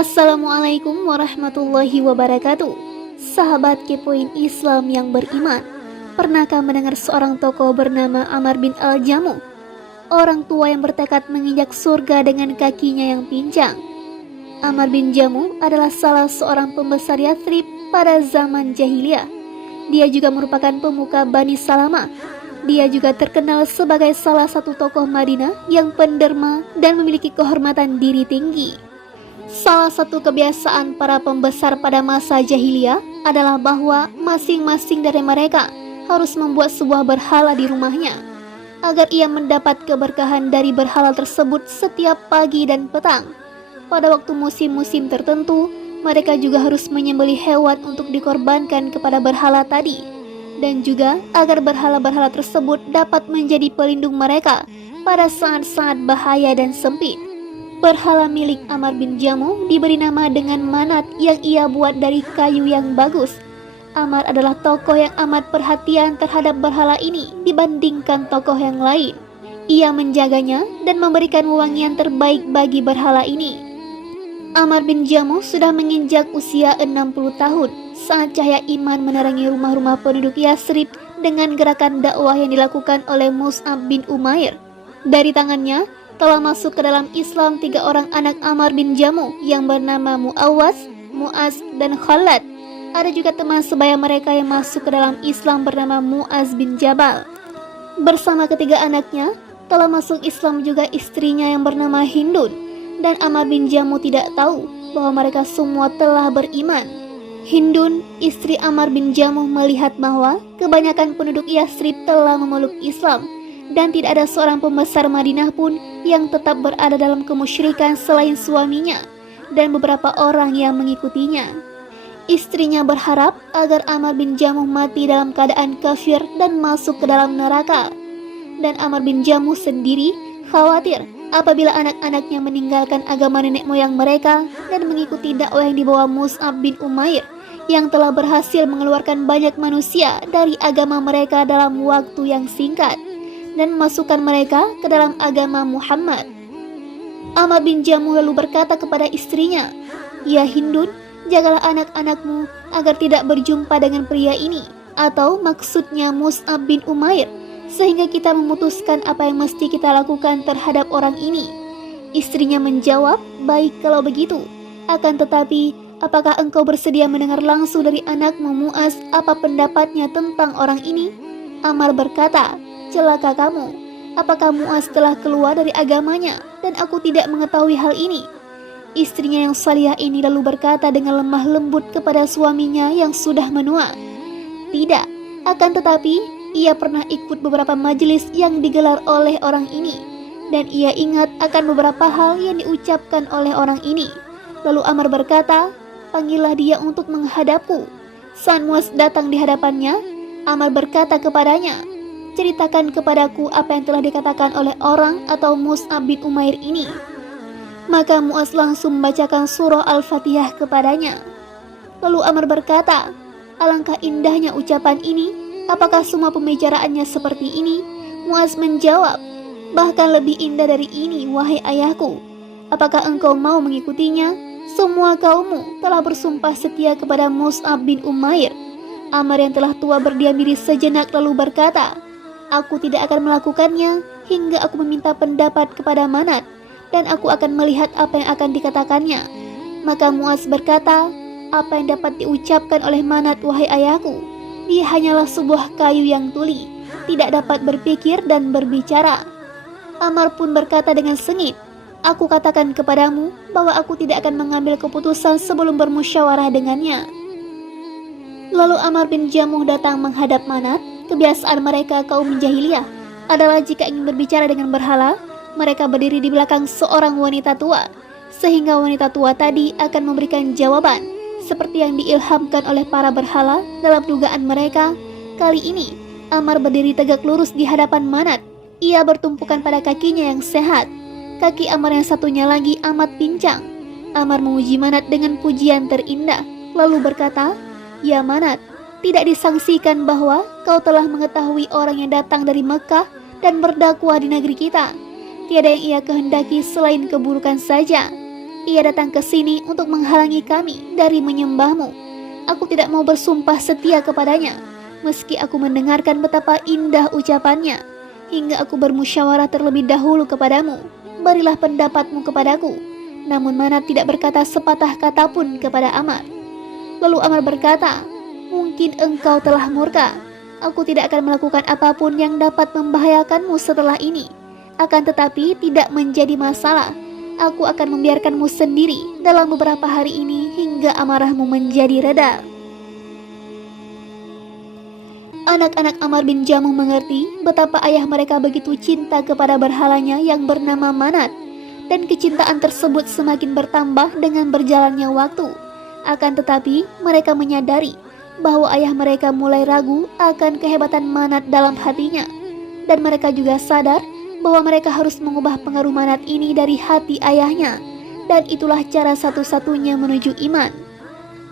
Assalamualaikum warahmatullahi wabarakatuh. Sahabat kepoin Islam yang beriman, pernahkah mendengar seorang tokoh bernama Amr bin Al-Jamuh? Orang tua yang bertekad menginjak surga dengan kakinya yang pincang. Amr bin Jamuh adalah salah seorang pembesar Yathrib pada zaman jahiliyah. Dia juga merupakan pemuka Bani Salamah. Dia juga terkenal sebagai salah satu tokoh Madinah yang penderma dan memiliki kehormatan diri tinggi. Salah satu kebiasaan para pembesar pada masa jahiliyah adalah bahwa masing-masing dari mereka harus membuat sebuah berhala di rumahnya agar ia mendapat keberkahan dari berhala tersebut setiap pagi dan petang. Pada waktu musim-musim tertentu, mereka juga harus menyembelih hewan untuk dikorbankan kepada berhala tadi, dan juga agar berhala-berhala tersebut dapat menjadi pelindung mereka pada saat-saat bahaya dan sempit. Berhala milik Amr bin Jamuh diberi nama dengan Manat yang ia buat dari kayu yang bagus. Amr adalah tokoh yang amat perhatian terhadap berhala ini dibandingkan tokoh yang lain. Ia menjaganya dan memberikan wewangian terbaik bagi berhala ini. Amr bin Jamuh sudah menginjak usia 60 tahun saat cahaya iman menerangi rumah-rumah penduduk Yathrib dengan gerakan dakwah yang dilakukan oleh Mus'ab bin Umair. Dari tangannya telah masuk ke dalam Islam 3 orang anak Amr bin Jamuh yang bernama Mu'awwas, Mu'az, dan Khalad. Ada juga teman sebaya mereka yang masuk ke dalam Islam bernama Mu'az bin Jabal. Bersama ketiga anaknya telah masuk Islam juga istrinya yang bernama Hindun, dan Amr bin Jamuh tidak tahu bahwa mereka semua telah beriman. Hindun, istri Amr bin Jamuh, melihat bahwa kebanyakan penduduk Yathrib telah memeluk Islam dan tidak ada seorang pembesar Madinah pun yang tetap berada dalam kemusyrikan selain suaminya dan beberapa orang yang mengikutinya. Istrinya berharap agar Amr bin Jamuh mati dalam keadaan kafir dan masuk ke dalam neraka. Dan Amr bin Jamuh sendiri khawatir apabila anak-anaknya meninggalkan agama nenek moyang mereka dan mengikuti dakwah yang dibawa Mus'ab bin Umair yang telah berhasil mengeluarkan banyak manusia dari agama mereka dalam waktu yang singkat dan memasukkan mereka ke dalam agama Muhammad. Amr bin Jamuh lalu berkata kepada istrinya, "Ya Hindun, jagalah anak-anakmu agar tidak berjumpa dengan pria ini," atau maksudnya Mus'ab bin Umair, "sehingga kita memutuskan apa yang mesti kita lakukan terhadap orang ini." Istrinya menjawab, "Baik kalau begitu. Akan tetapi, apakah engkau bersedia mendengar langsung dari anakmu Mu'az apa pendapatnya tentang orang ini?" Amr berkata, "Celaka kamu, apakah Mu'az telah keluar dari agamanya dan aku tidak mengetahui hal ini?" Istrinya yang salihah ini lalu berkata dengan lemah lembut kepada suaminya yang sudah menua, "Tidak, akan tetapi ia pernah ikut beberapa majelis yang digelar oleh orang ini dan ia ingat akan beberapa hal yang diucapkan oleh orang ini." Lalu Amr berkata, "Panggillah dia untuk menghadapku." Saat Mu'az datang di hadapannya, Amr berkata kepadanya, "Ceritakan kepadaku apa yang telah dikatakan oleh orang atau Mus'ab bin Umair ini." Maka Mu'az langsung membacakan surah Al-Fatihah kepadanya. Lalu Amr berkata, "Alangkah indahnya ucapan ini, apakah semua pembicaraannya seperti ini?" Mu'az menjawab, "Bahkan lebih indah dari ini, wahai ayahku. Apakah engkau mau mengikutinya? Semua kaummu telah bersumpah setia kepada Mus'ab bin Umair." Amr yang telah tua berdiam diri sejenak lalu berkata, "Aku tidak akan melakukannya hingga aku meminta pendapat kepada Manat, dan aku akan melihat apa yang akan dikatakannya." Maka Mu'az berkata, "Apa yang dapat diucapkan oleh Manat, wahai ayahku? Dia hanyalah sebuah kayu yang tuli, tidak dapat berpikir dan berbicara." Amr pun berkata dengan sengit, "Aku katakan kepadamu bahwa aku tidak akan mengambil keputusan sebelum bermusyawarah dengannya." Lalu Amr bin Jamuh datang menghadap Manat. Kebiasaan mereka kaum jahiliyah adalah jika ingin berbicara dengan berhala, mereka berdiri di belakang seorang wanita tua, sehingga wanita tua tadi akan memberikan jawaban seperti yang diilhamkan oleh para berhala dalam dugaan mereka. Kali ini Amr berdiri tegak lurus di hadapan Manat. Ia bertumpukan pada kakinya yang sehat. Kaki Amr yang satunya lagi amat pincang. Amr memuji Manat dengan pujian terindah, lalu berkata, "Ya Manat, tidak disangsikan bahwa kau telah mengetahui orang yang datang dari Mekah dan berdakwah di negeri kita. Tiada yang ia kehendaki selain keburukan saja. Ia datang ke sini untuk menghalangi kami dari menyembahmu. Aku tidak mau bersumpah setia kepadanya, meski aku mendengarkan betapa indah ucapannya, hingga aku bermusyawarah terlebih dahulu kepadamu. Berilah pendapatmu kepadaku. Namun Manat tidak berkata sepatah kata pun kepada Ammar. Lalu Ammar berkata, mungkin engkau telah murka. Aku tidak akan melakukan apapun yang dapat membahayakanmu setelah ini. Akan tetapi tidak menjadi masalah. Aku akan membiarkanmu sendiri dalam beberapa hari ini hingga amarahmu menjadi reda. Anak-anak Ammar bin Jamuh mengerti betapa ayah mereka begitu cinta kepada berhalanya yang bernama Manat. Dan kecintaan tersebut semakin bertambah dengan berjalannya waktu. Akan tetapi mereka menyadari bahwa ayah mereka mulai ragu akan kehebatan Manat dalam hatinya. Dan mereka juga sadar bahwa mereka harus mengubah pengaruh Manat ini dari hati ayahnya. Dan itulah cara satu-satunya menuju iman.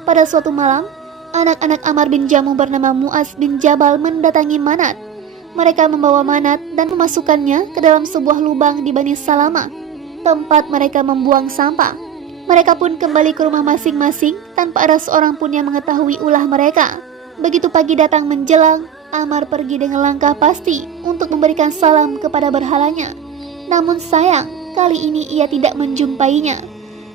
Pada suatu malam, anak-anak Ammar bin Jamuh bernama Mu'az bin Jabal mendatangi Manat. Mereka membawa Manat dan memasukkannya ke dalam sebuah lubang di Bani Salamah, tempat mereka membuang sampah. Mereka pun kembali ke rumah masing-masing tanpa ada seorang pun yang mengetahui ulah mereka. Begitu pagi datang menjelang, Ammar pergi dengan langkah pasti untuk memberikan salam kepada berhalanya. Namun sayang, kali ini ia tidak menjumpainya.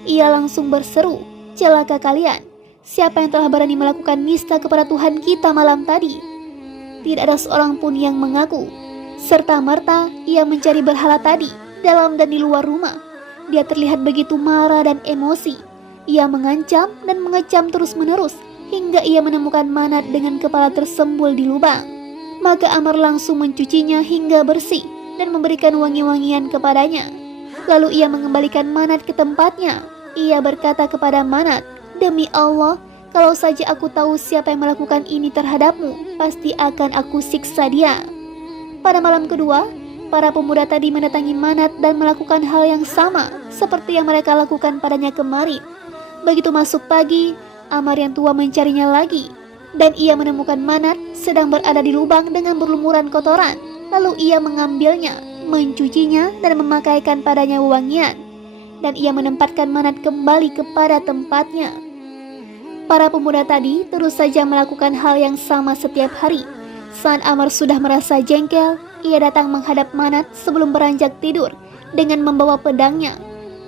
Ia langsung berseru, celaka kalian. Siapa yang telah berani melakukan nista kepada Tuhan kita malam tadi? Tidak ada seorang pun yang mengaku. Serta-merta ia mencari berhala tadi dalam dan di luar rumah. Dia terlihat begitu marah dan emosi. Ia mengancam dan mengecam terus-menerus hingga ia menemukan Manat dengan kepala tersembul di lubang. Maka Ammar langsung mencucinya hingga bersih dan memberikan wangi-wangian kepadanya. Lalu ia mengembalikan Manat ke tempatnya. Ia berkata kepada Manat, demi Allah, kalau saja aku tahu siapa yang melakukan ini terhadapmu, pasti akan aku siksa dia. Pada malam kedua, para pemuda tadi mendatangi Manat dan melakukan hal yang sama seperti yang mereka lakukan padanya kemarin. Begitu masuk pagi, Ammar yang tua mencarinya lagi, dan ia menemukan Manat sedang berada di lubang dengan berlumuran kotoran. Lalu ia mengambilnya, mencucinya dan memakaikan padanya wewangian, dan ia menempatkan Manat kembali kepada tempatnya. Para pemuda tadi terus saja melakukan hal yang sama setiap hari. Saat Ammar sudah merasa jengkel, ia datang menghadap Manat sebelum beranjak tidur dengan membawa pedangnya.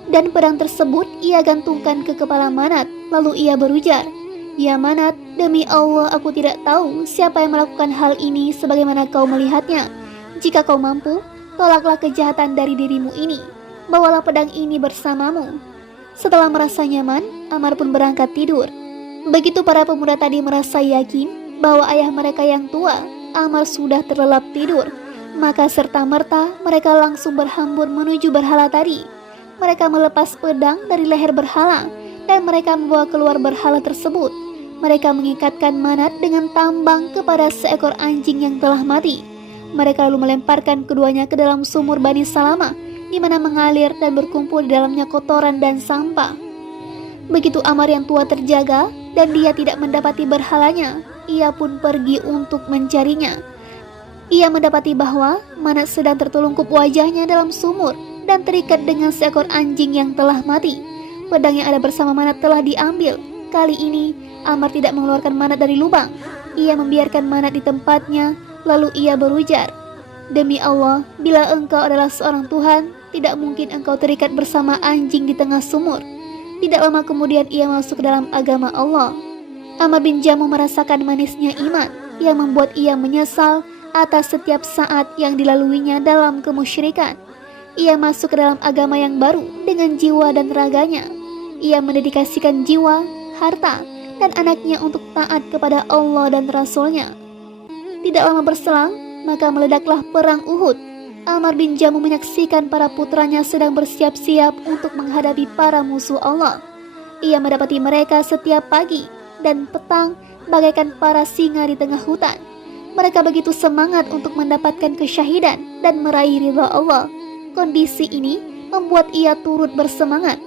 Dan pedang tersebut ia gantungkan ke kepala Manat. Lalu ia berujar, ya Manat, demi Allah aku tidak tahu siapa yang melakukan hal ini sebagaimana kau melihatnya. Jika kau mampu, tolaklah kejahatan dari dirimu ini. Bawalah pedang ini bersamamu. Setelah merasa nyaman, Ammar pun berangkat tidur. Begitu para pemuda tadi merasa yakin bahwa ayah mereka yang tua, Ammar sudah terlelap tidur, maka serta-merta mereka langsung berhambur menuju berhala tadi. Mereka melepas pedang dari leher berhala dan mereka membawa keluar berhala tersebut. Mereka mengikatkan Manat dengan tambang kepada seekor anjing yang telah mati. Mereka lalu melemparkan keduanya ke dalam sumur Bani Salamah, di mana mengalir dan berkumpul di dalamnya kotoran dan sampah. Begitu Ammar yang tua terjaga dan dia tidak mendapati berhalanya, ia pun pergi untuk mencarinya. Ia mendapati bahwa Manat sedang tertelungkup wajahnya dalam sumur dan terikat dengan seekor anjing yang telah mati. Pedang yang ada bersama Manat telah diambil. Kali ini Ammar tidak mengeluarkan Manat dari lubang. Ia membiarkan Manat di tempatnya. Lalu ia berujar, demi Allah, bila engkau adalah seorang Tuhan, tidak mungkin engkau terikat bersama anjing di tengah sumur. Tidak lama kemudian ia masuk ke dalam agama Allah. Ammar bin Jamuh merasakan manisnya iman yang membuat ia menyesal atas setiap saat yang dilaluinya dalam kemusyrikan. Ia masuk ke dalam agama yang baru dengan jiwa dan raganya. Ia mendedikasikan jiwa, harta, dan anaknya untuk taat kepada Allah dan Rasul-Nya. Tidak lama berselang, maka meledaklah perang Uhud. Ammar bin Jamuh menyaksikan para putranya sedang bersiap-siap untuk menghadapi para musuh Allah. Ia mendapati mereka setiap pagi dan petang bagaikan para singa di tengah hutan. Mereka begitu semangat untuk mendapatkan kesyahidan dan meraih ridha Allah. Kondisi ini membuat ia turut bersemangat.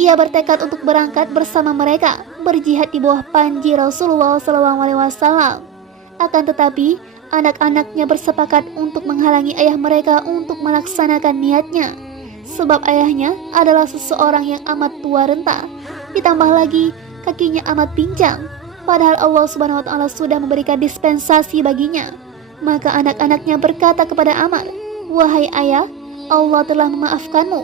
Ia bertekad untuk berangkat bersama mereka, berjihad di bawah panji Rasulullah SAW. Akan tetapi, anak-anaknya bersepakat untuk menghalangi ayah mereka untuk melaksanakan niatnya. sebab ayahnya adalah seseorang yang amat tua renta. Ditambah lagi kakinya amat pincang, padahal Allah Subhanahu wa taala sudah memberikan dispensasi baginya. Maka anak-anaknya berkata kepada Ammar, "Wahai ayah, Allah telah memaafkanmu.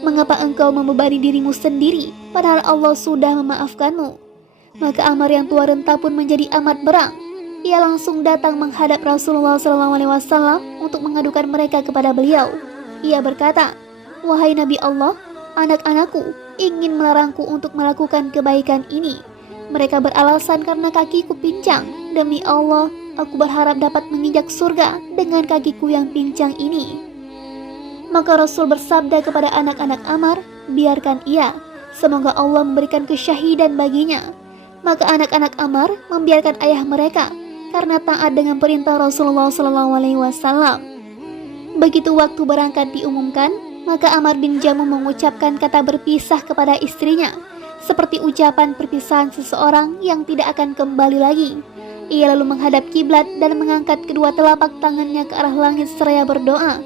Mengapa engkau membebani dirimu sendiri, padahal Allah sudah memaafkanmu?" Maka Ammar yang tua renta pun menjadi amat berang. Ia langsung datang menghadap Rasulullah SAW untuk mengadukan mereka kepada beliau. Ia berkata, "Wahai Nabi Allah, anak-anakku ingin melarangku untuk melakukan kebaikan ini. Mereka beralasan karena kakiku pincang. Demi Allah, aku berharap dapat menginjak surga dengan kakiku yang pincang ini." Maka Rasul bersabda kepada anak-anak Ammar, "Biarkan ia, semoga Allah memberikan kesyahidan baginya." Maka anak-anak Ammar membiarkan ayah mereka karena taat dengan perintah Rasulullah SAW. Begitu waktu berangkat diumumkan, maka Ammar bin Jamuh mengucapkan kata berpisah kepada istrinya, seperti ucapan perpisahan seseorang yang tidak akan kembali lagi. Ia lalu menghadap kiblat dan mengangkat kedua telapak tangannya ke arah langit seraya berdoa,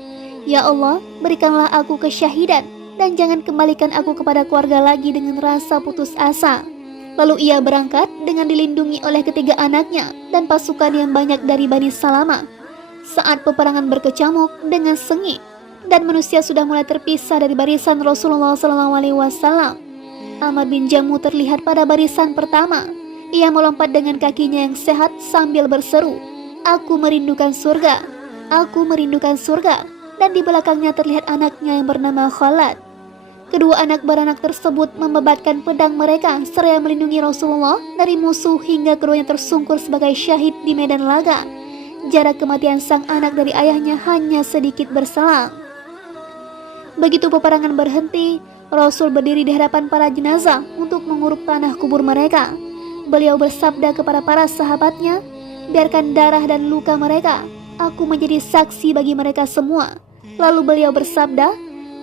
"Ya Allah, berikanlah aku kesyahidan dan jangan kembalikan aku kepada keluarga lagi dengan rasa putus asa." Lalu ia berangkat dengan dilindungi oleh ketiga anaknya dan pasukan yang banyak dari Bani Salamah. Saat peperangan berkecamuk dengan sengit dan manusia sudah mulai terpisah dari barisan Rasulullah SAW, Ammar bin Jamuh terlihat pada barisan pertama. Ia melompat dengan kakinya yang sehat sambil berseru, "Aku merindukan surga, aku merindukan surga." Dan di belakangnya terlihat anaknya yang bernama Khalad. Kedua anak beranak tersebut membebatkan pedang mereka seraya melindungi Rasulullah dari musuh hingga keduanya tersungkur sebagai syahid di medan laga. Jarak kematian sang anak dari ayahnya hanya sedikit berselang. Begitu peperangan berhenti, Rasul berdiri di hadapan para jenazah untuk menguruk tanah kubur mereka. Beliau bersabda kepada para sahabatnya, "Biarkan darah dan luka mereka, aku menjadi saksi bagi mereka semua." Lalu beliau bersabda,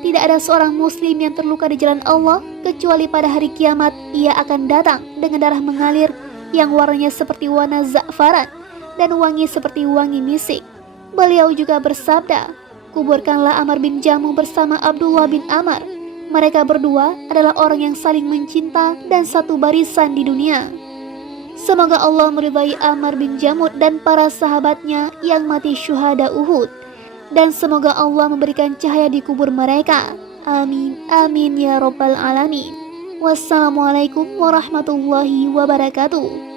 "Tidak ada seorang muslim yang terluka di jalan Allah kecuali pada hari kiamat ia akan datang dengan darah mengalir yang warnanya seperti warna za'faran dan wangi seperti wangi misik." Beliau juga bersabda, "Kuburkanlah Ammar bin Jamuh bersama Abdullah bin Ammar. Mereka berdua adalah orang yang saling mencinta dan satu barisan di dunia." Semoga Allah meridai Ammar bin Jamuh dan para sahabatnya yang mati syuhada Uhud. Dan semoga Allah memberikan cahaya di kubur mereka. Amin, amin ya rabbal alamin. Wassalamualaikum warahmatullahi wabarakatuh.